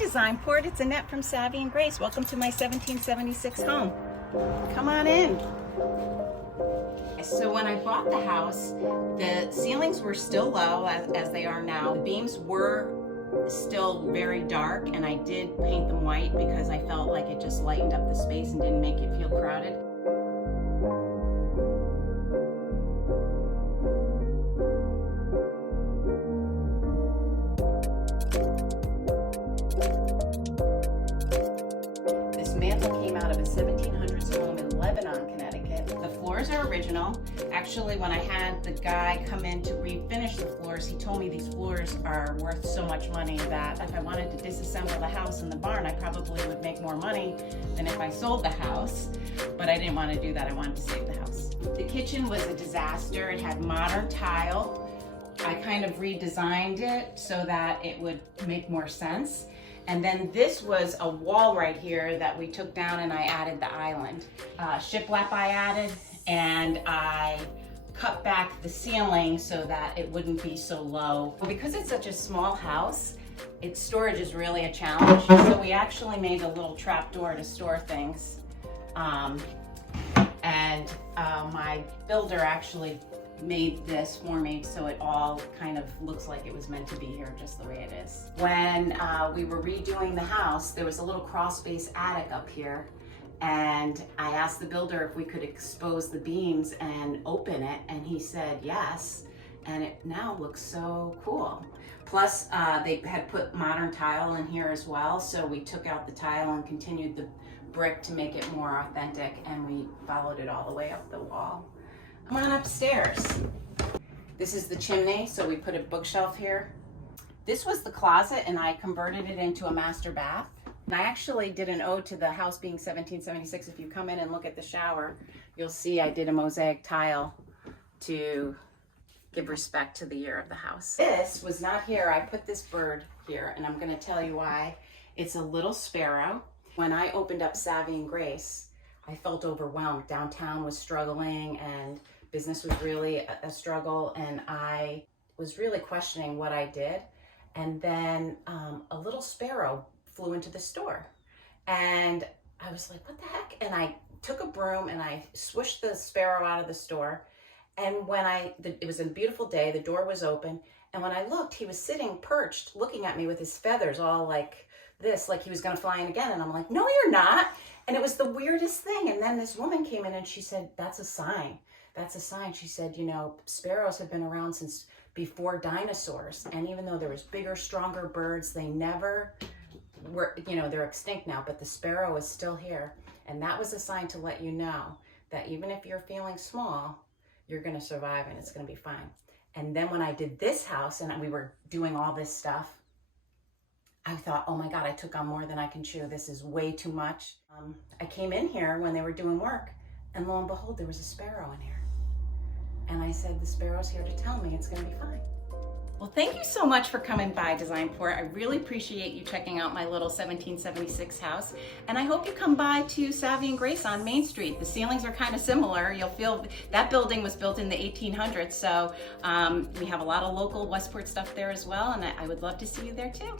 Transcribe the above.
Designport. It's Annette from Savvy and Grace. Welcome to my 1776 home. Come on in. So when I bought the house, the ceilings were still low as they are now. The beams were still very dark, and I did paint them white because I felt like it just lightened up the space and didn't make it feel crowded. This mantle came out of a 1700s home in Lebanon, Connecticut. The floors are original. Actually, when I had the guy come in to refinish the floors, he told me these floors are worth so much money that if I wanted to disassemble the house and the barn, I probably would make more money than if I sold the house. But I didn't want to do that. I wanted to save the house. The kitchen was a disaster. It had modern tile. I kind of redesigned it so that it would make more sense. And then this was a wall right here that we took down, and I added the island. Shiplap I added, and I cut back the ceiling so that it wouldn't be so low. Because it's such a small house, its storage is really a challenge. So we actually made a little trap door to store things. My builder actually made this for me so it all kind of looks like it was meant to be here just the way it is. When we were redoing the house, there was a little crawl space attic up here, and I asked the builder if we could expose the beams and open it, and he said yes, and it now looks so cool. Plus they had put modern tile in here as well, so we took out the tile and continued the brick to make it more authentic, and we followed it all the way up the wall. Come on upstairs. This is the chimney, so we put a bookshelf here. This was the closet, and I converted it into a master bath. And I actually did an ode to the house being 1776. If you come in and look at the shower, you'll see I did a mosaic tile to give respect to the year of the house. This was not here. I put this bird here, and I'm going to tell you why. It's a little sparrow. When I opened up Savvy and Grace, I felt overwhelmed. Downtown was struggling, and business was really a struggle, and I was really questioning what I did. And then a little sparrow flew into the store, and I was like, what the heck? And I took a broom and I swished the sparrow out of the store. And when it was a beautiful day, the door was open, and when I looked, he was sitting perched looking at me with his feathers all like this, like he was gonna fly in again. And I'm like, no, you're not. And it was the weirdest thing. And then this woman came in and she said, that's a sign. That's a sign. She said, you know, sparrows have been around since before dinosaurs. And even though there was bigger, stronger birds, they never were, you know, they're extinct now, but the sparrow is still here. And that was a sign to let you know that even if you're feeling small, you're gonna survive and it's gonna be fine. And then when I did this house and we were doing all this stuff, I thought, oh my God, I took on more than I can chew. This is way too much. I came in here when they were doing work, and lo and behold, there was a sparrow in here. And I said, the sparrow's here to tell me it's gonna be fine. Well, thank you so much for coming by Designport. I really appreciate you checking out my little 1776 house. And I hope you come by to Savvy and Grace on Main Street. The ceilings are kind of similar. You'll feel that building was built in the 1800s. So we have a lot of local Westport stuff there as well. And I would love to see you there too.